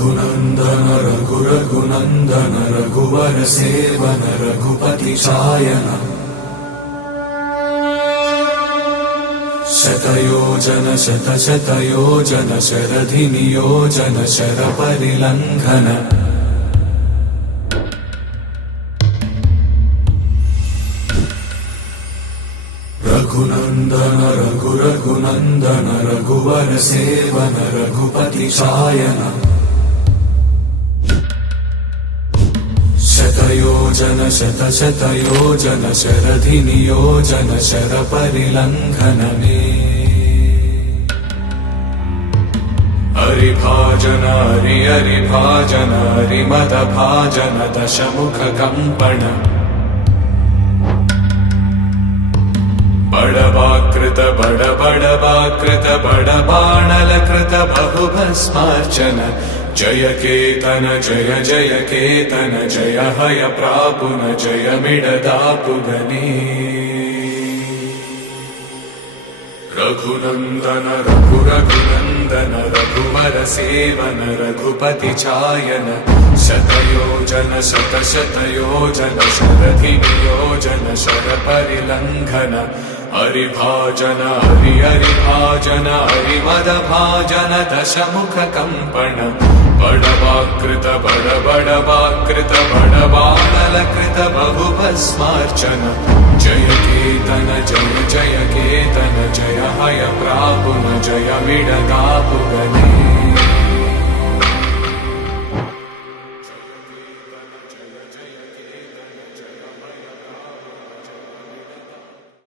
रघुनन्दन रघुरघुनन्दन रघुवर seven Raghupati चायन शतयोजन शतशतयोजन शरधि नियोजन शरपरिलङ्घन रघुनन्दन रघुरघुनन्दन रघुवर seven Raghupati चायन शतयोजन शतशतयोजन शरधि नियोजन शरपरिलङ्घन हरिभाजन हरिभाजन हरिमदभाजन दशमुख कंपन बड़वाकृत बड़वाकृत बड़बाणलकृत बहुभस्मार्चन जय केतन जय जय केतन जय हय प्रापुन जय मिडदापुगनी रघुनन्दन रघुरघुनन्दन रघुवर सेवन रघुपति चायन शतयोजन शतशतयोजन शरधि नियोजन शरपरिलङ्घन हरिभाजन हरिभाजन हरिमदभाजन दशमुख कंपन बड़वाकृत बड़वाकृत बड़बाणलकृत बहुभस्मार्चन जय केतन जय जय केतन जय हय प्रापुन जय मिडदापुगनी